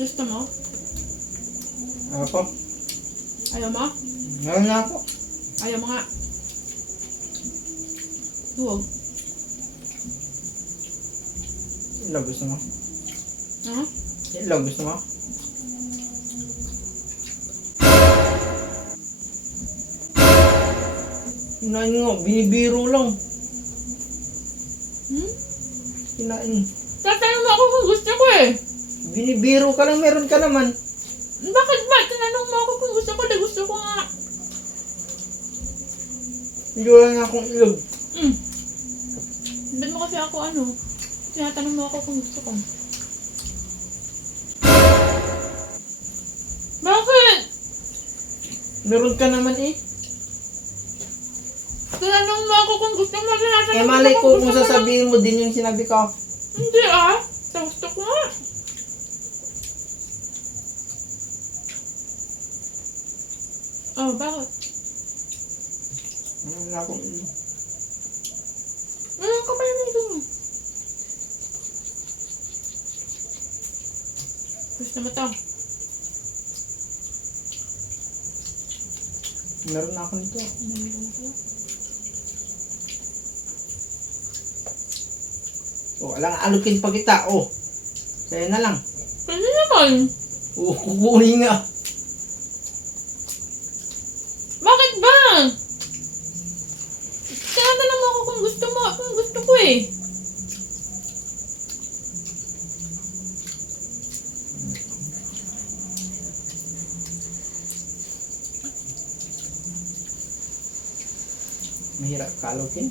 Gusto mo? Ako? Ayaw mo? Ngayon na ako. Ayaw mo nga. Huwag. Ilaw gusto mo? Aha. Ilaw gusto mo? Kinain nga, binibiro lang. Hmm? Kinain. Tatanong mo ako kung gusto ko eh. Binibiro ka lang, meron ka naman. Bakit ba? Tinanong mo ako kung gusto ko. Dahil gusto ko nga. Hindi wala nga akong ilog. Ba't mo kasi ako ano? Tinatanong mo ako kung gusto ko. Bakit? Meron ka naman eh. Tinanong mo ako kung gusto mo. Tinatanong Eh mo malay ako ko kung gusto mo. sasabihin mo din yung sinabi ko. Hindi ah. Sa gusto ko nga. Oh, bakit? Wala akong ilog. Wala ka pa yung ito mo. Gusto mo to? Meron na ako nito. Oh, alang alukin pa kita. Oh. Sa'yo na lang. Pwede naman. Oh, kukunin nga. Bakit ba? Tinatanong mo ako kung gusto mo. Kung gusto ko eh. Mahirap ka alukin.